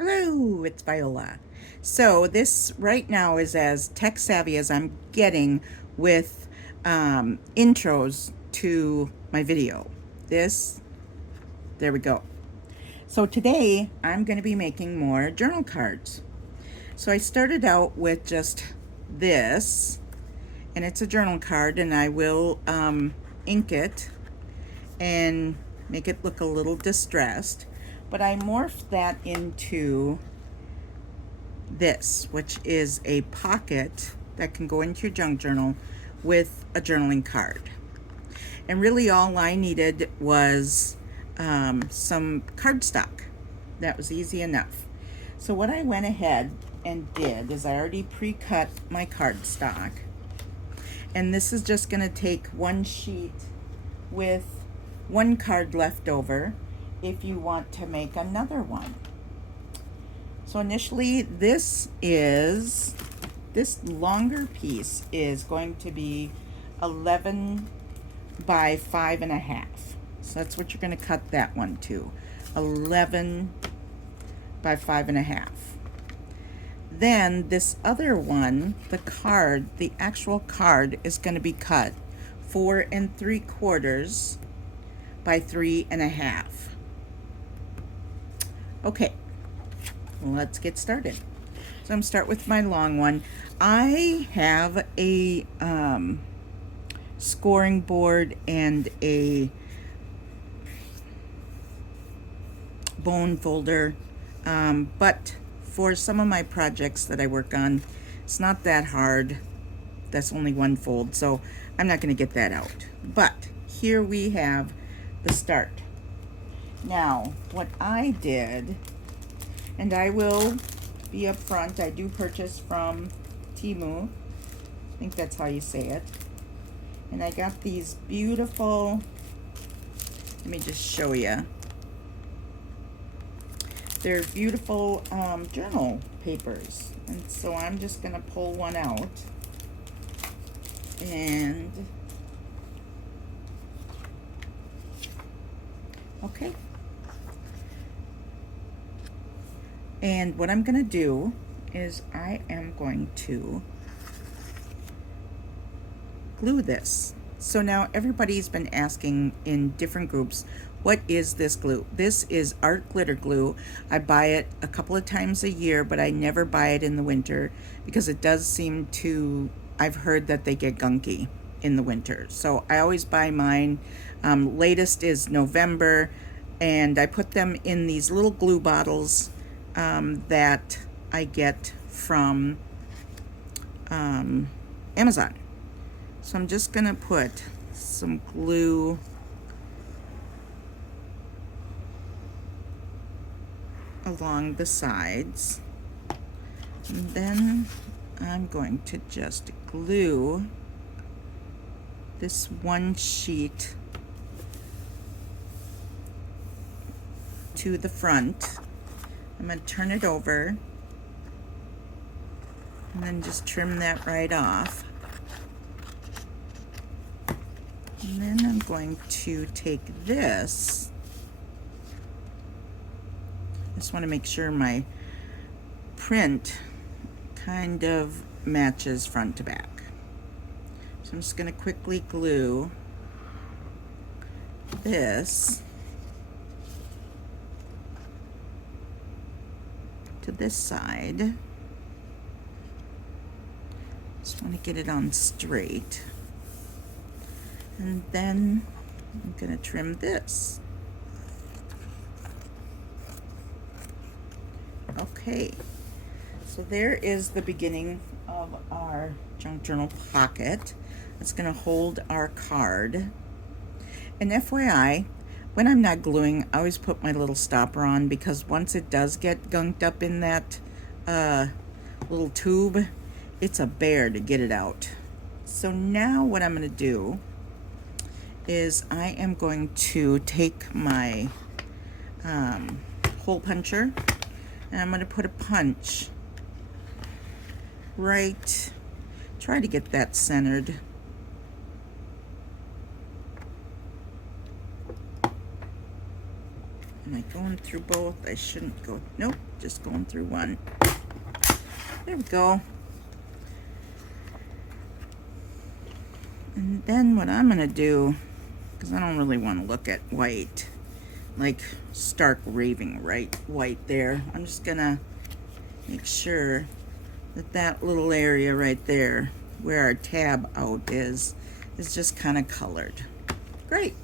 Hello, it's Viola. So this right now is as tech savvy as I'm getting with intros to my video. There we go. So today I'm going to be making more journal cards. So I started out with just this, and it's a journal card, and I will ink it and make it look a little distressed. But I morphed that into this, which is a pocket that can go into your junk journal with a journaling card. And really all I needed was some cardstock. That was easy enough. So what I went ahead and did is I already pre-cut my cardstock. And this is just going to take one sheet with one card left over if you want to make another one. So initially this longer piece is going to be 11 by 5.5. So that's what you're going to cut that one to, 11 by 5.5. Then this other one, the actual card is going to be cut 4 3/4 by 3.5. Okay, let's get started. So I'm gonna start with my long one. I have a scoring board and a bone folder, but for some of my projects that I work on, it's not that hard. That's only one fold, so I'm not going to get that out. But here we have the start. Now, what I did, and I will be upfront, I do purchase from Temu. I think that's how you say it. And I got these beautiful, let me just show you. They're beautiful journal papers. And so I'm just going to pull one out. And, okay. And what I'm going to do is I am going to glue this. So now everybody's been asking in different groups, what is this glue? This is art glitter glue. I buy it a couple of times a year, but I never buy it in the winter because it does seem to, I've heard that they get gunky in the winter. So I always buy mine. Latest is November, and I put them in these little glue bottles that I get from Amazon. So I'm just gonna put some glue along the sides, and then I'm going to just glue this one sheet to the front. I'm going to turn it over and then just trim that right off. And then I'm going to take this. I just want to make sure my print kind of matches front to back. So I'm just going to quickly glue this to this side. Just want to get it on straight. And then I'm going to trim this. Okay, so there is the beginning of our junk journal pocket. It's going to hold our card. And FYI, when I'm not gluing, I always put my little stopper on, because once it does get gunked up in that little tube, it's a bear to get it out. So now what I'm going to do is I am going to take my hole puncher, and I'm going to put a punch right, try to get that centered. Am I going through both? I shouldn't go. Nope, just going through one. There we go. And then what I'm going to do, because I don't really want to look at white, like stark raving white there. I'm just going to make sure that that little area right there where our tab out is just kind of colored. Great.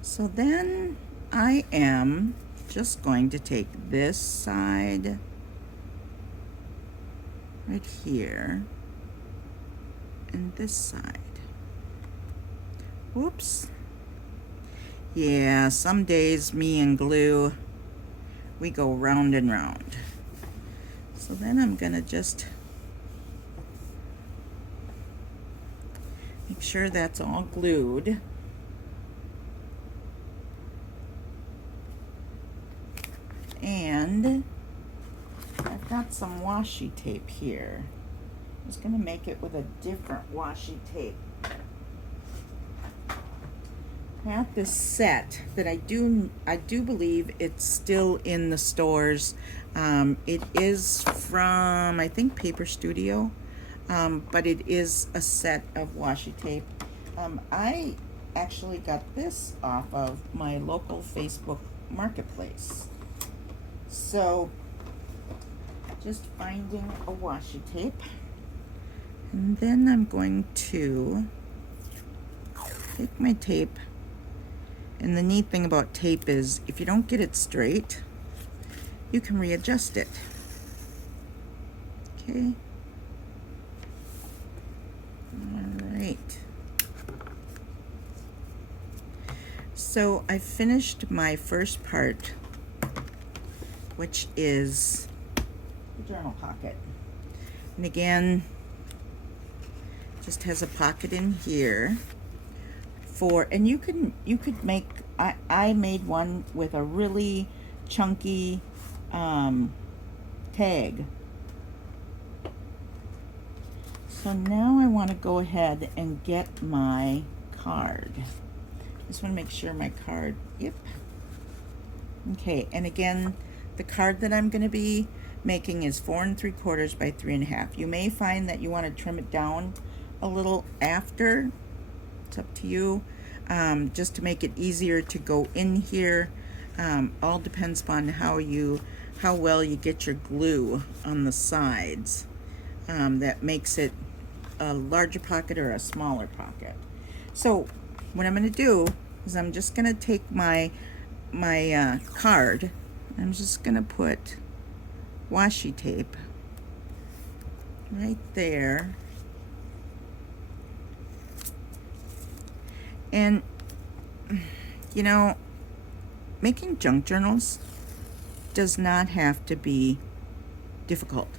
So then I am just going to take this side right here and this side. Whoops. Yeah, some days me and glue, we go round and round. So then I'm gonna just make sure that's all glued. And I've got some washi tape here. I'm just gonna make it with a different washi tape. I have this set that I do believe it's still in the stores. It is from, I think, Paper Studio, but it is a set of washi tape. I actually got this off of my local Facebook marketplace. So just finding a washi tape, and then I'm going to take my tape. And the neat thing about tape is if you don't get it straight, you can readjust it. Okay. All right. So I finished my first part, which is the journal pocket. And again, just has a pocket in here. And you could make, I made one with a really chunky tag. So now I want to go ahead and get my card. Just want to make sure my card, yep. Okay, and again, the card that I'm going to be making is 4 3/4 by 3 1/2. You may find that you want to trim it down a little after. It's up to you, just to make it easier to go in here. All depends upon how well you get your glue on the sides. That makes it a larger pocket or a smaller pocket. So what I'm going to do is I'm just going to take my card. I'm just going to put washi tape right there. And, you know, making junk journals does not have to be difficult.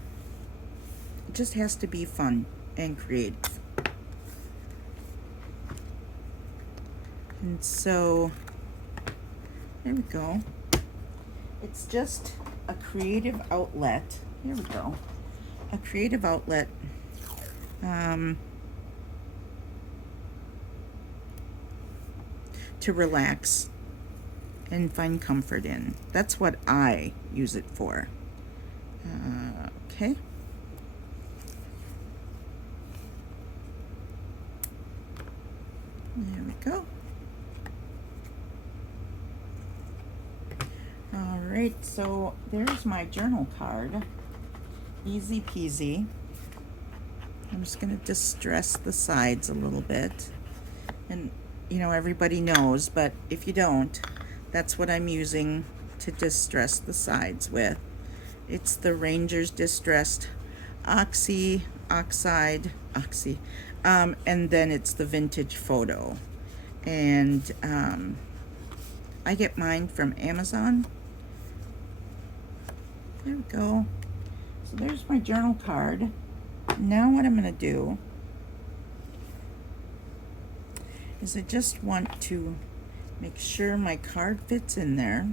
It just has to be fun and creative. And so, there we go. It's just a creative outlet. Here we go. A creative outlet. To relax and find comfort in. That's what I use it for. Okay. There we go. All right, so there's my journal card. Easy peasy. I'm just going to distress the sides a little bit. And you know, everybody knows, but if you don't, that's what I'm using to distress the sides with. It's the Ranger's Distressed Oxide, and then it's the Vintage Photo. And I get mine from Amazon. There we go. So there's my journal card. Now what I'm going to do is I just want to make sure my card fits in there.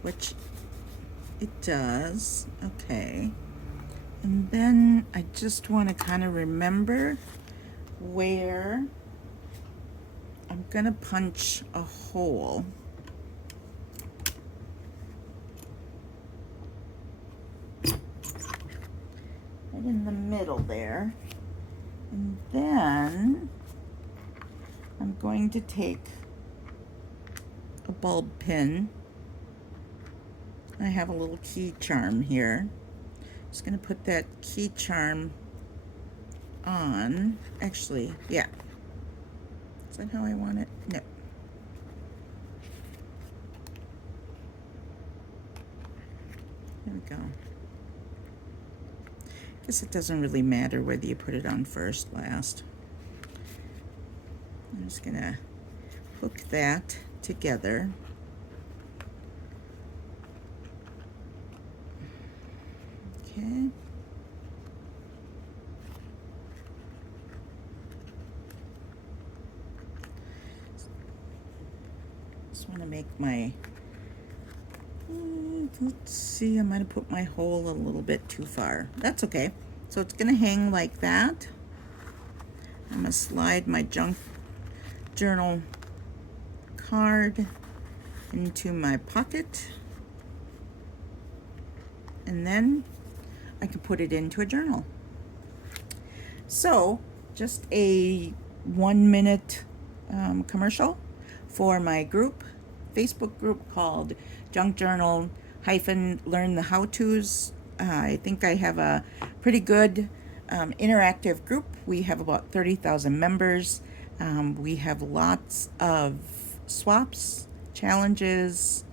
Which it does. Okay. And then I just want to kind of remember where I'm gonna punch a hole right in the middle there, and then I'm going to take a bulb pin. I have a little key charm here. Just gonna put that key charm on. Actually, yeah. Is that how I want it? No. There we go. Guess it doesn't really matter whether you put it on first, last. I'm just gonna hook that together. Okay. Just want to make my, let's see, I might have put my hole a little bit too far. That's okay. So it's going to hang like that. I'm going to slide my junk journal card into my pocket, and then I can put it into a journal. So just a 1-minute commercial for my group, Facebook group called Junk Journal Learn the How-Tos. I think I have a pretty good interactive group. We have about 30,000 members. We have lots of swaps, challenges.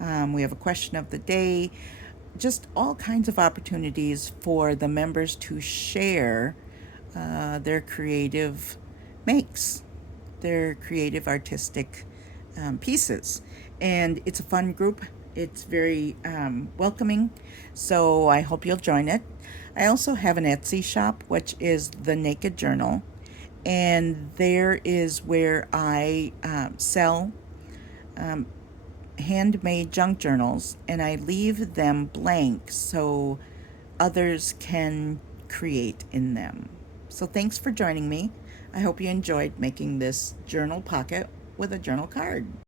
We have a question of the day. Just all kinds of opportunities for the members to share their creative makes, their creative artistic pieces. And it's a fun group. It's very welcoming, so I hope you'll join it. I also have an Etsy shop, which is The Naked Journal, and there is where I sell handmade junk journals, and I leave them blank so others can create in them. So thanks for joining me. I hope you enjoyed making this journal pocket with a journal card.